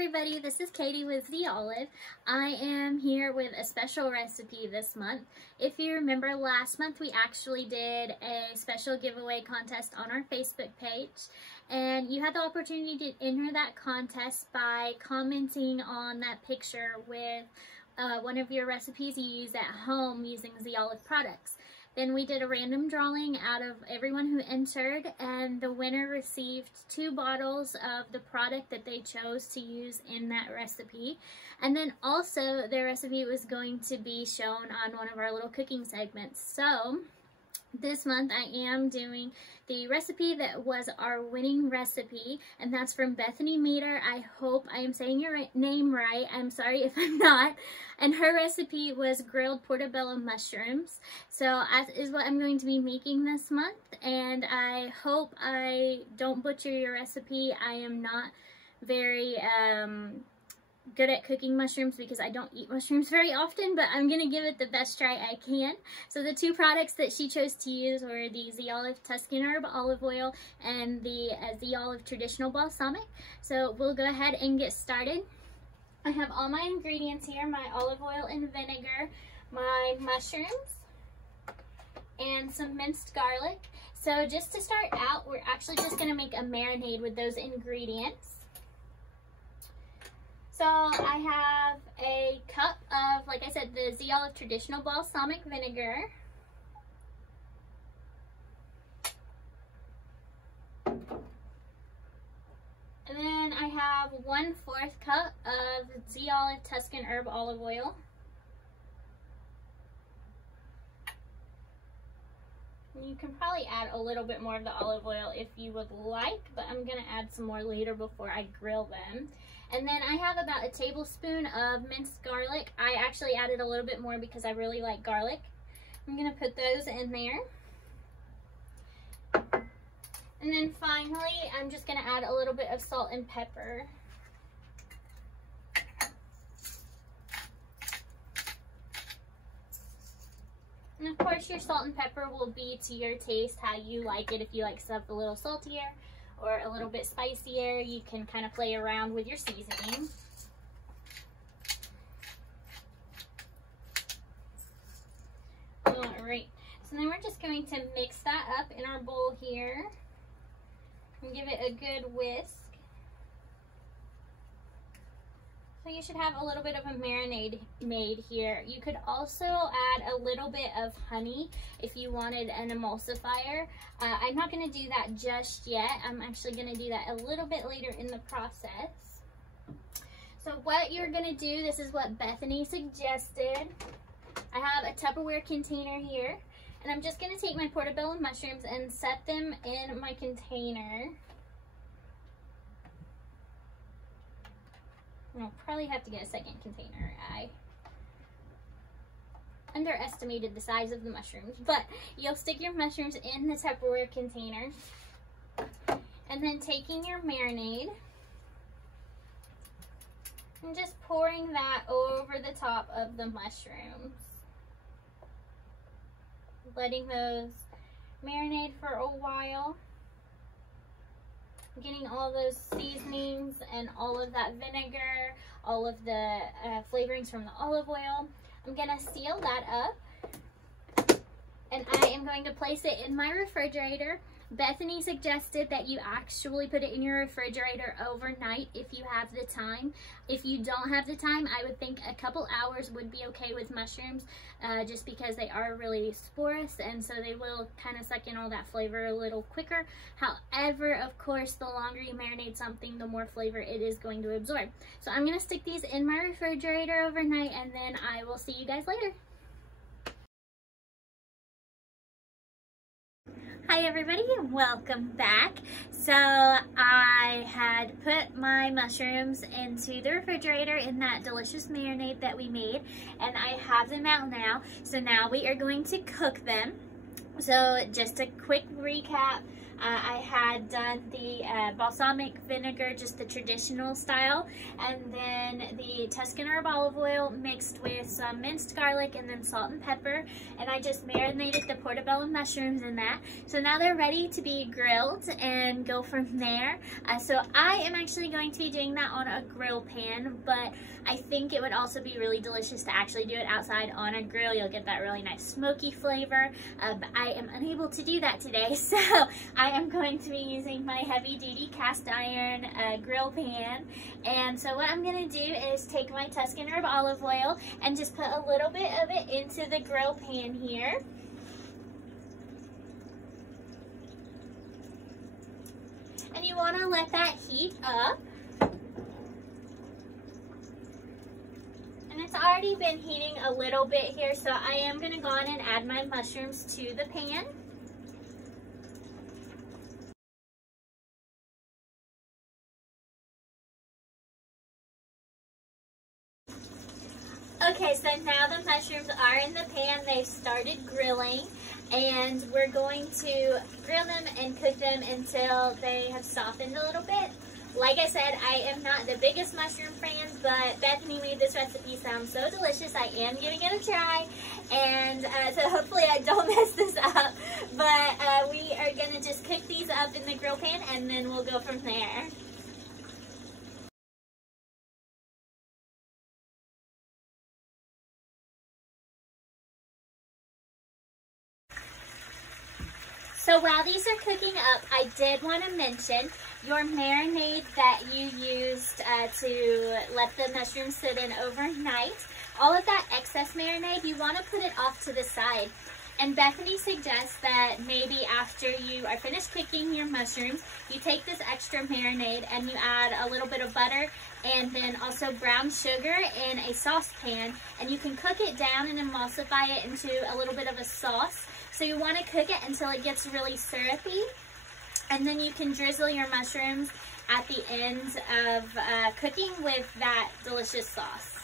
everybody, this is Katie with The Olive. I am here with a special recipe this month. If you remember, last month we actually did a special giveaway contest on our Facebook page, and you had the opportunity to enter that contest by commenting on that picture with one of your recipes you use at home using The Olive products. Then we did a random drawing out of everyone who entered, and the winner received 2 bottles of the product that they chose to use in that recipe. And then also their recipe was going to be shown on one of our little cooking segments. So this month I am doing the recipe that was our winning recipe, and that's from Bethany. I hope I am saying your name right. I'm sorry if I'm not. And her recipe was grilled portobello mushrooms. So that is what I'm going to be making this month, and I hope I don't butcher your recipe. I am not very good at cooking mushrooms because I don't eat mushrooms very often, but I'm gonna give it the best try I can. So the 2 products that she chose to use were the Olive Tuscan Herb olive oil and the Olive Traditional Balsamic. So we'll go ahead and get started. I have all my ingredients here: my olive oil and vinegar, my mushrooms, and some minced garlic. So just to start out, we're actually just gonna make a marinade with those ingredients. So I have a cup of, like I said, the Olive Traditional Balsamic Vinegar. And then I have 1/4 cup of Olive Tuscan Herb olive oil. You can probably add a little bit more of the olive oil if you would like, but I'm going to add some more later before I grill them. And then I have about a tablespoon of minced garlic. I actually added a little bit more because I really like garlic. I'm going to put those in there. And then finally, I'm just going to add a little bit of salt and pepper. And of course, your salt and pepper will be to your taste, how you like it. If you like stuff a little saltier or a little bit spicier, you can kind of play around with your seasoning. Alright, so then we're just going to mix that up in our bowl here and give it a good whisk. So you should have a little bit of a marinade made here. You could also add a little bit of honey if you wanted an emulsifier. I'm not going to do that just yet. I'm actually going to do that a little bit later in the process. So what you're going to do, this is what Bethany suggested. I have a Tupperware container here, and I'm just going to take my portobello mushrooms and set them in my container. I'll probably have to get a second container. I underestimated the size of the mushrooms, but you'll stick your mushrooms in the Tupperware container, and then taking your marinade and just pouring that over the top of the mushrooms, letting those marinate for a while, getting all those seasonings and all of that vinegar, all of the flavorings from the olive oil. I'm gonna seal that up, and I am going to place it in my refrigerator. Bethany suggested that you actually put it in your refrigerator overnight if you have the time. If you don't have the time, I would think a couple hours would be okay with mushrooms, just because they are really sporous, and so they will kind of suck in all that flavor a little quicker. However, of course, the longer you marinate something, the more flavor it is going to absorb. So I'm going to stick these in my refrigerator overnight, and then I will see you guys later. Hi everybody, welcome back. So I had put my mushrooms into the refrigerator in that delicious marinade that we made, and I have them out now. So now we are going to cook them. So just a quick recap, I had done the balsamic vinegar, just the traditional style, and then the Tuscan herb olive oil mixed with some minced garlic and then salt and pepper, and I just marinated the portobello mushrooms in that. So now they're ready to be grilled and go from there. So I am actually going to be doing that on a grill pan, but I think it would also be really delicious to actually do it outside on a grill. You'll get that really nice smoky flavor, but I am unable to do that today, so I am going to be using my heavy-duty cast iron grill pan. And so what I'm going to do is take my Tuscan herb olive oil and just put a little bit of it into the grill pan here. And you want to let that heat up. And it's already been heating a little bit here, so I am going to go on and add my mushrooms to the pan. Okay, so now the mushrooms are in the pan. They've started grilling, and we're going to grill them and cook them until they have softened a little bit. Like I said, I am not the biggest mushroom fan, but Bethany made this recipe sound so delicious, I am giving it a try, and so hopefully I don't mess this up, but we are going to just cook these up in the grill pan, and then we'll go from there. So while these are cooking up, I did want to mention your marinade that you used to let the mushrooms sit in overnight. All of that excess marinade, you want to put it off to the side. And Bethany suggests that maybe after you are finished cooking your mushrooms, you take this extra marinade and you add a little bit of butter and then also brown sugar in a saucepan, and you can cook it down and emulsify it into a little bit of a sauce. So you want to cook it until it gets really syrupy, and then you can drizzle your mushrooms at the end of cooking with that delicious sauce.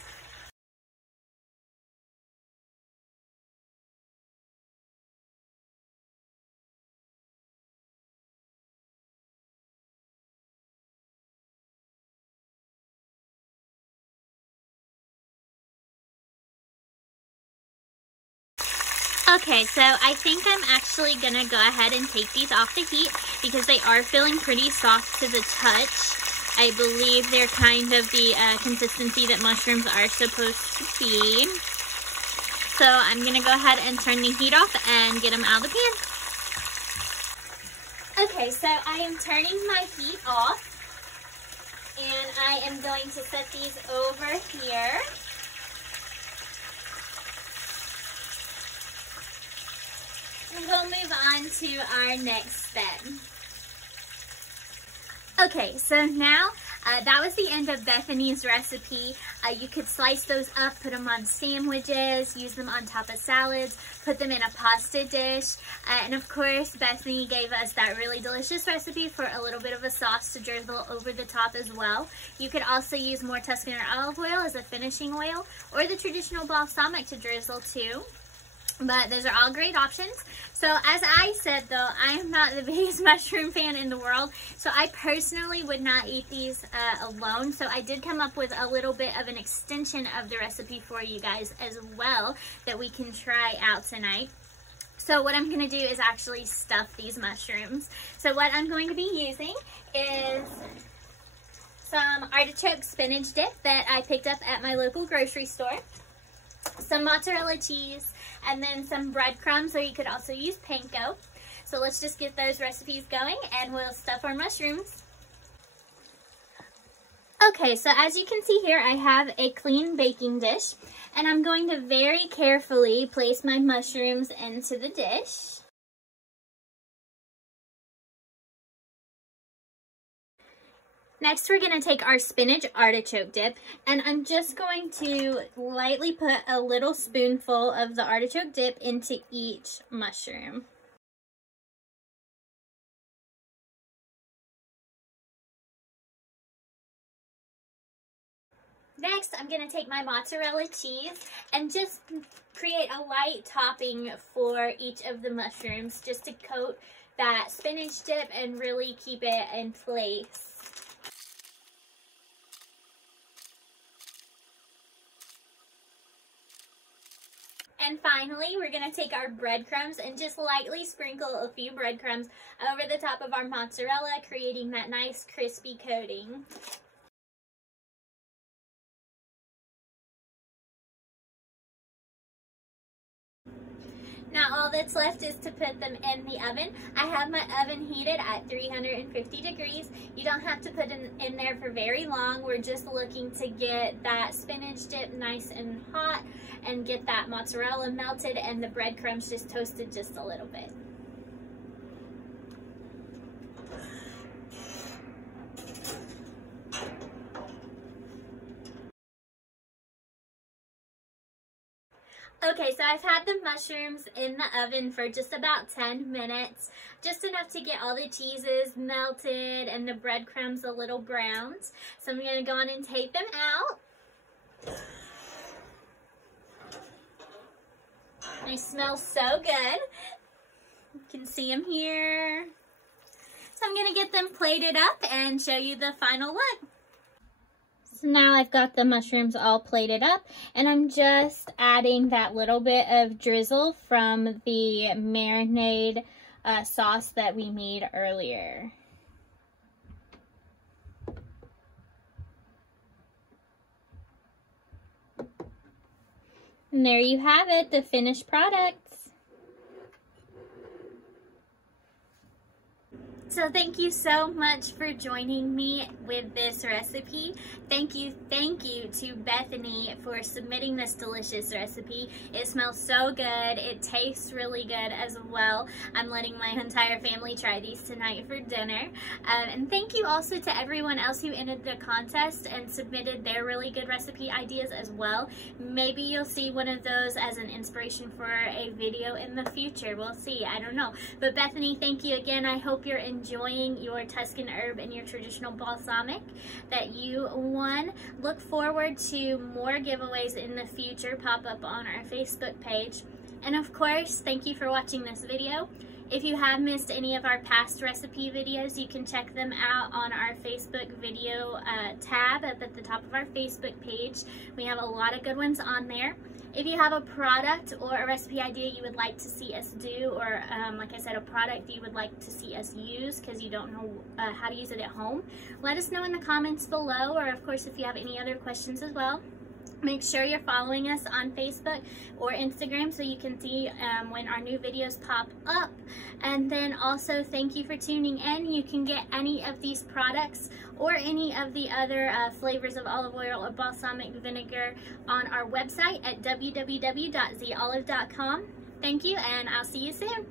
Okay, so I think I'm actually going to go ahead and take these off the heat because they are feeling pretty soft to the touch. I believe they're kind of the consistency that mushrooms are supposed to be. So I'm going to go ahead and turn the heat off and get them out of the pan. Okay, so I am turning my heat off, and I am going to set these over here. And we'll move on to our next step. Okay, so now that was the end of Bethany's recipe. You could slice those up, put them on sandwiches, use them on top of salads, put them in a pasta dish. And of course, Bethany gave us that really delicious recipe for a little bit of a sauce to drizzle over the top as well. You could also use more Tuscan or olive oil as a finishing oil, or the traditional balsamic to drizzle too. But those are all great options. So as I said though, I am not the biggest mushroom fan in the world, so I personally would not eat these alone. So I did come up with a little bit of an extension of the recipe for you guys as well that we can try out tonight. So what I'm going to do is actually stuff these mushrooms. So what I'm going to be using is some artichoke spinach dip that I picked up at my local grocery store, some mozzarella cheese, and then some breadcrumbs, or you could also use panko. So let's just get those recipes going and we'll stuff our mushrooms. Okay, so as you can see here, I have a clean baking dish, and I'm going to very carefully place my mushrooms into the dish. Next, we're going to take our spinach artichoke dip, and I'm just going to lightly put a little spoonful of the artichoke dip into each mushroom. Next, I'm going to take my mozzarella cheese and just create a light topping for each of the mushrooms just to coat that spinach dip and really keep it in place. And finally, we're going to take our breadcrumbs and just lightly sprinkle a few breadcrumbs over the top of our mozzarella, creating that nice crispy coating. Now all that's left is to put them in the oven. I have my oven heated at 350 degrees. You don't have to put it in there for very long. We're just looking to get that spinach dip nice and hot and get that mozzarella melted and the breadcrumbs just toasted just a little bit. Okay, so I've had the mushrooms in the oven for just about 10 minutes, just enough to get all the cheeses melted and the breadcrumbs a little browned. So I'm going to go on and take them out. They smell so good. You can see them here. So I'm going to get them plated up and show you the final look. So now I've got the mushrooms all plated up, and I'm just adding that little bit of drizzle from the marinade sauce that we made earlier. And there you have it, the finished product. So thank you so much for joining me with this recipe. Thank you to Bethany for submitting this delicious recipe. It smells so good. It tastes really good as well. I'm letting my entire family try these tonight for dinner. And thank you also to everyone else who entered the contest and submitted their really good recipe ideas as well. Maybe you'll see one of those as an inspiration for a video in the future. We'll see. I don't know. But Bethany, thank you again. I hope you're enjoying your Tuscan herb and your traditional balsamic that you won. Look forward to more giveaways in the future pop up on our Facebook page. And of course, thank you for watching this video. If you have missed any of our past recipe videos, you can check them out on our Facebook video tab up at the top of our Facebook page. We have a lot of good ones on there. If you have a product or a recipe idea you would like to see us do, or like I said, a product you would like to see us use because you don't know how to use it at home, let us know in the comments below, or of course if you have any other questions as well. Make sure you're following us on Facebook or Instagram so you can see when our new videos pop up. And then also thank you for tuning in. You can get any of these products or any of the other flavors of olive oil or balsamic vinegar on our website at www.zolive.com. Thank you, and I'll see you soon.